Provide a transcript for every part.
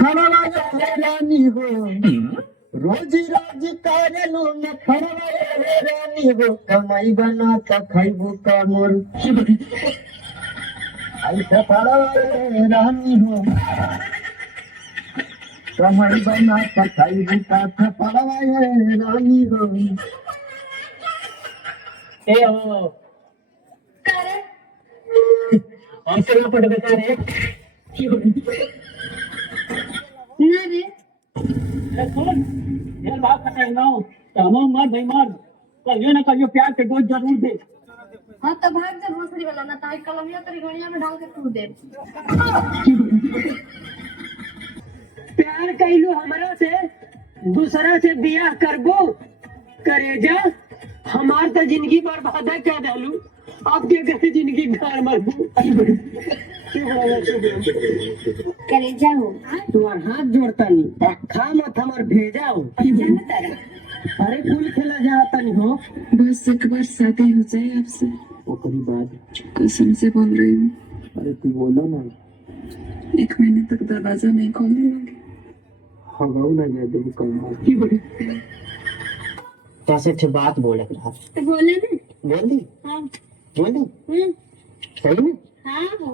खड़वा रानी हो रोज रोज करेलू न खड़वा रानी हो कमाई बना त खैबू कमर ऐसे खड़वा रानी हो कमाई बना त खैबू का खड़वा रानी हो ए हो हम से पड़ बता रे ना रे सुन यार बात कर रहा हूँ तमाम मर भाई मर कहियो ना कहियो प्यार के डोज जरूर दे। हाँ तो भाग जा भोसड़ी वाला ना ताई कलमिया तेरी गणिया में डाल के तू दे। प्यार कैलू हमरा से दूसरा से बियाह करबो करेजा हमार तो जिंदगी बर्बाद कर डालू अब के करे जिंदगी घर मरबू करे जाओ तुम्हार हाथ जोड़ता नहीं खा मत हमार भेजा हो जाना तारा अरे कुल खेला जाता नहीं हो बस एक बार शादी हो जाए आपसे ओकरी बाद कसम से बोल रही हूँ अरे तू बोलो ना 1 महीने तक दरवाजा नहीं खोलने लगी हगाऊ ना जाए देबू कम तैसे ठे बात बोले के रहा तो बोले ना बोल दी हाँ बोल दी सही में हाँ हो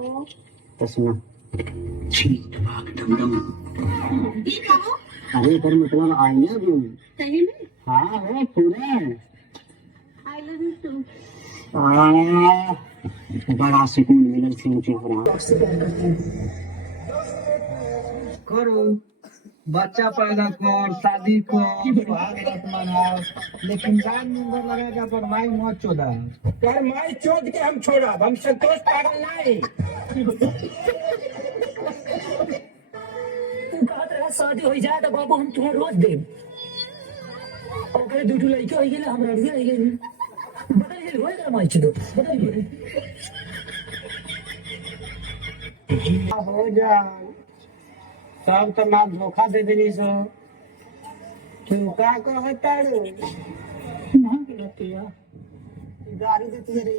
तो सुना ये कहो अरे पर मतलब आई लव यू सही में हाँ हो पूरा आई लव यू टू बड़ा सुकून मिलल सिंह के हमरा करो बच्चा पैदा कर शादी कर सुहाग रात मनाओ लेकिन जान नंबर लगेगा पर माई मत चोदा पर माई चोद के हम छोड़ब हम संतोष पागल नहीं तू कहत रहा शादी हो जाए तो बाबू हम तुम्हें रोज देब ओकरे दुटू लड़के हो गेले हमरा रिया हो गेले बदल गेल होय ना माई चोद बदल गेल हो जा सब तो ना धोखा दे देनी सो तू का कहता रे ना कहती है गाड़ी देती है रे